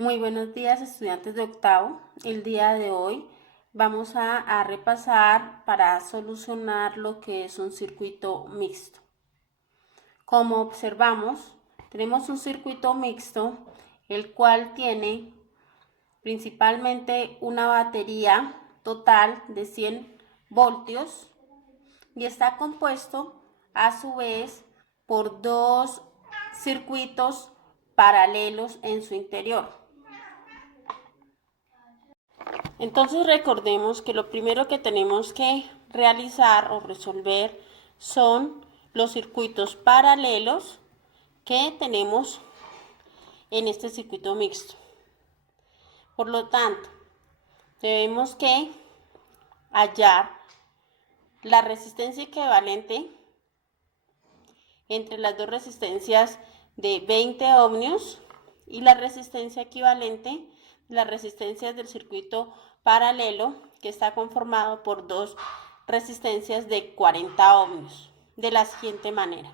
Muy buenos días, estudiantes de octavo. El día de hoy vamos a repasar para solucionar lo que es un circuito mixto. Como observamos, tenemos un circuito mixto, el cual tiene principalmente una batería total de 100 voltios y está compuesto a su vez por dos circuitos paralelos en su interior. Entonces recordemos que lo primero que tenemos que realizar o resolver son los circuitos paralelos que tenemos en este circuito mixto. Por lo tanto, debemos que hallar la resistencia equivalente entre las dos resistencias de 20 ohmios y la resistencia equivalente de las resistencias del circuito paralelo, que está conformado por dos resistencias de 40 ohmios, de la siguiente manera.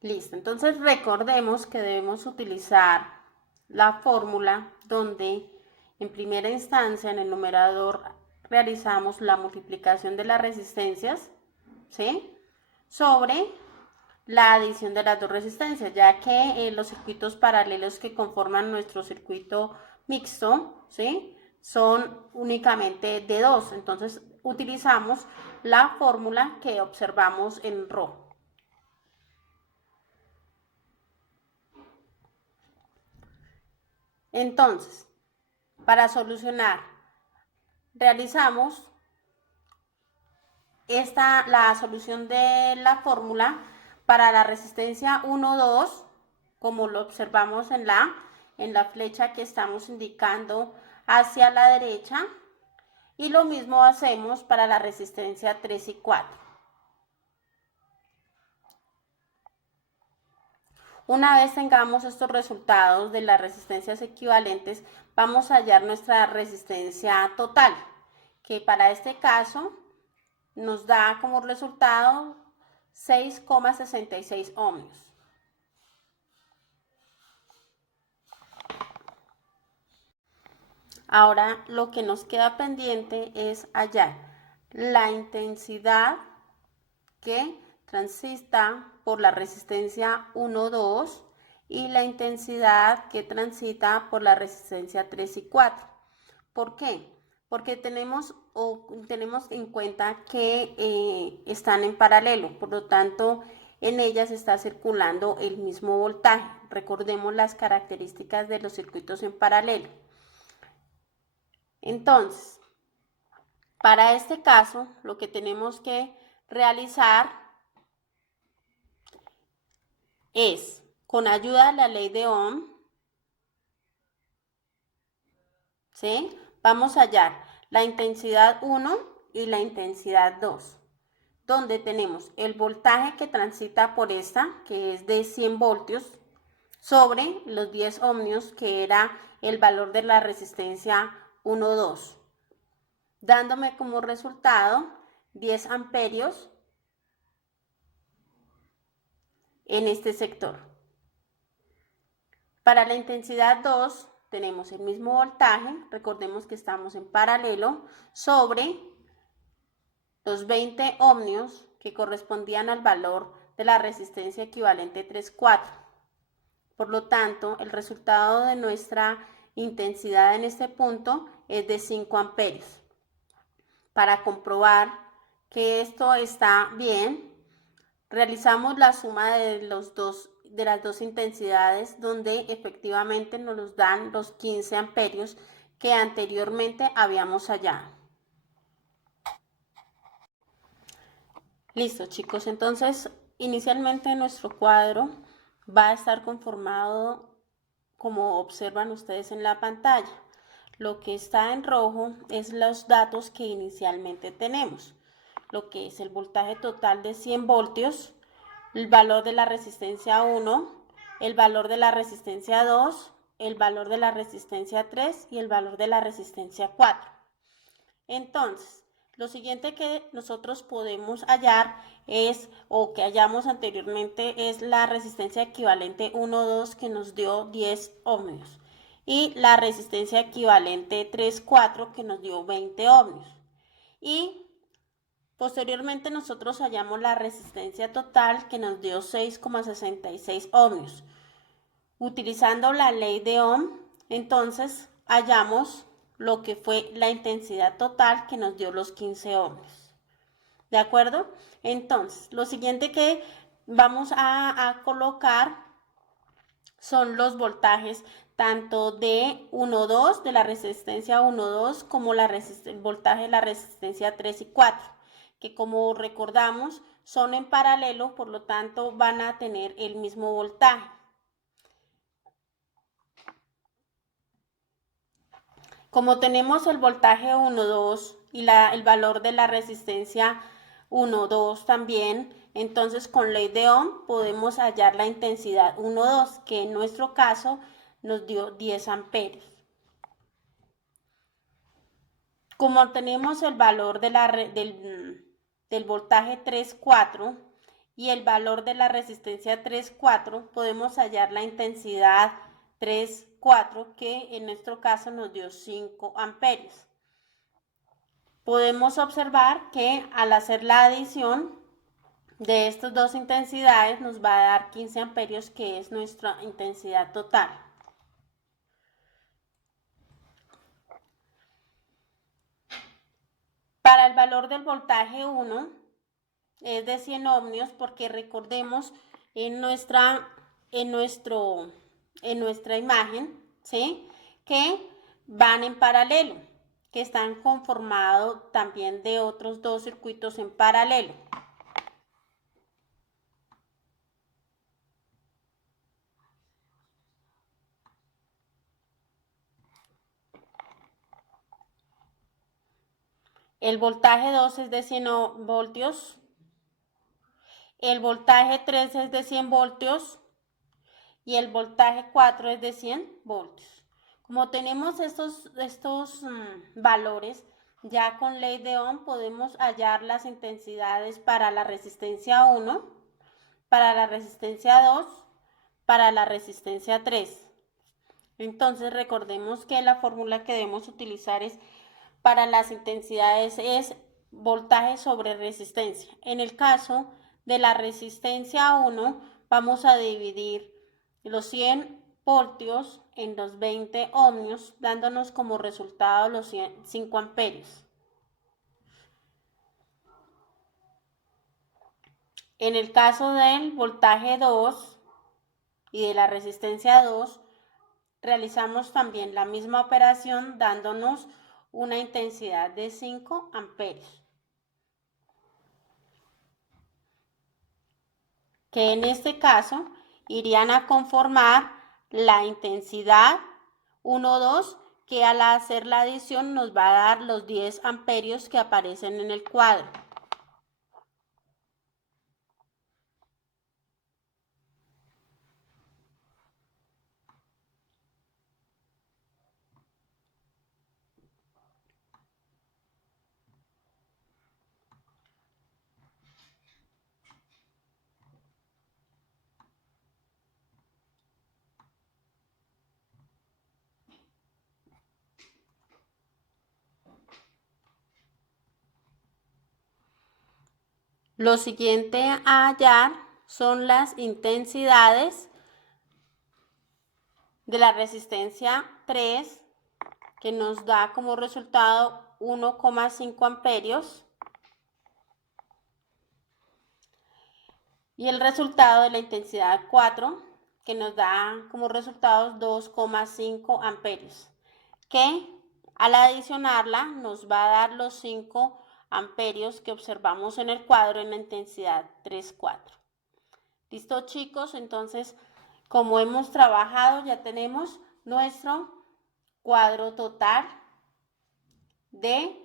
Listo, entonces recordemos que debemos utilizar la fórmula donde en primera instancia en el numerador realizamos la multiplicación de las resistencias, ¿sí?, sobre la adición de las dos resistencias, ya que los circuitos paralelos que conforman nuestro circuito mixto, ¿sí?, son únicamente de dos. Entonces utilizamos la fórmula que observamos en rojo. Entonces, para solucionar, realizamos la solución de la fórmula para la resistencia 1, 2, como lo observamos en la flecha que estamos indicando hacia la derecha, y lo mismo hacemos para la resistencia 3 y 4. Una vez tengamos estos resultados de las resistencias equivalentes, vamos a hallar nuestra resistencia total, que para este caso nos da como resultado 6,66 ohmios. Ahora lo que nos queda pendiente es hallar la intensidad que transita por la resistencia 1, 2 y la intensidad que transita por la resistencia 3 y 4. ¿Por qué? Porque tenemos en cuenta que están en paralelo, por lo tanto en ellas está circulando el mismo voltaje. Recordemos las características de los circuitos en paralelo. Entonces, para este caso, lo que tenemos que realizar es, con ayuda de la ley de Ohm, ¿sí?, vamos a hallar la intensidad 1 y la intensidad 2, donde tenemos el voltaje que transita por esta, que es de 100 voltios, sobre los 10 ohmios, que era el valor de la resistencia 1, 2, dándome como resultado 10 amperios en este sector. Para la intensidad 2 tenemos el mismo voltaje, recordemos que estamos en paralelo, sobre los 20 ohmios que correspondían al valor de la resistencia equivalente 3,4. Por lo tanto, el resultado de nuestra intensidad en este punto es de 5 amperios. Para comprobar que esto está bien, realizamos la suma de las dos intensidades, donde efectivamente nos dan los 15 amperios que anteriormente habíamos hallado. Listo, chicos, entonces inicialmente nuestro cuadro va a estar conformado como observan ustedes en la pantalla. Lo que está en rojo es los datos que inicialmente tenemos, lo que es el voltaje total de 100 voltios, el valor de la resistencia 1, el valor de la resistencia 2, el valor de la resistencia 3 y el valor de la resistencia 4. Entonces, Lo siguiente que nosotros podemos hallar es, o que hallamos anteriormente, es la resistencia equivalente 1,2 que nos dio 10 ohmios y la resistencia equivalente 3,4 que nos dio 20 ohmios. Y posteriormente nosotros hallamos la resistencia total que nos dio 6,66 ohmios. Utilizando la ley de Ohm, entonces hallamos lo que fue la intensidad total que nos dio los 15 ohmios. ¿De acuerdo? Entonces, lo siguiente que vamos a colocar son los voltajes tanto de 1,2, de la resistencia 1,2, como el voltaje de la resistencia 3 y 4, que como recordamos son en paralelo, por lo tanto van a tener el mismo voltaje. Como tenemos el voltaje 1,2 y el valor de la resistencia 1,2 también, entonces con ley de Ohm podemos hallar la intensidad 1,2, que en nuestro caso nos dio 10 amperios. Como tenemos el valor de del voltaje 3,4 y el valor de la resistencia 3,4, podemos hallar la intensidad 3,4, que en nuestro caso nos dio 5 amperios. Podemos observar que al hacer la adición de estas dos intensidades nos va a dar 15 amperios, que es nuestra intensidad total. Para el valor del voltaje 1 es de 100 ohmios, porque recordemos en nuestra imagen, ¿sí?, que van en paralelo, que están conformados también de otros dos circuitos en paralelo. El voltaje 2 es de 100 voltios, el voltaje 3 es de 100 voltios y el voltaje 4 es de 100 voltios. Como tenemos estos valores, ya con ley de Ohm podemos hallar las intensidades para la resistencia 1, para la resistencia 2, para la resistencia 3. Entonces recordemos que la fórmula que debemos utilizar es, para las intensidades, es voltaje sobre resistencia. En el caso de la resistencia 1, vamos a dividir los 100 voltios en los 20 ohmios, dándonos como resultado los 5 amperios. En el caso del voltaje 2 y de la resistencia 2, realizamos también la misma operación, dándonos una intensidad de 5 amperios, que en este caso irían a conformar la intensidad 1,2, que al hacer la adición nos va a dar los 10 amperios que aparecen en el cuadro. Lo siguiente a hallar son las intensidades de la resistencia 3, que nos da como resultado 1,5 amperios, y el resultado de la intensidad 4, que nos da como resultados 2,5 amperios, que al adicionarla nos va a dar los 5 amperios que observamos en el cuadro en la intensidad 3,4. ¿Listo, chicos? Entonces, como hemos trabajado, ya tenemos nuestro cuadro total de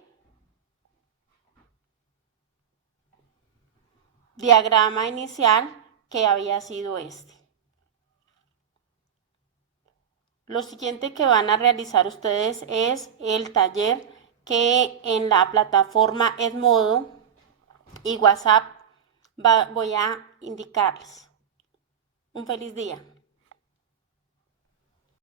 diagrama inicial, que había sido este. Lo siguiente que van a realizar ustedes es el taller que en la plataforma Edmodo y WhatsApp voy a indicarles. Un feliz día.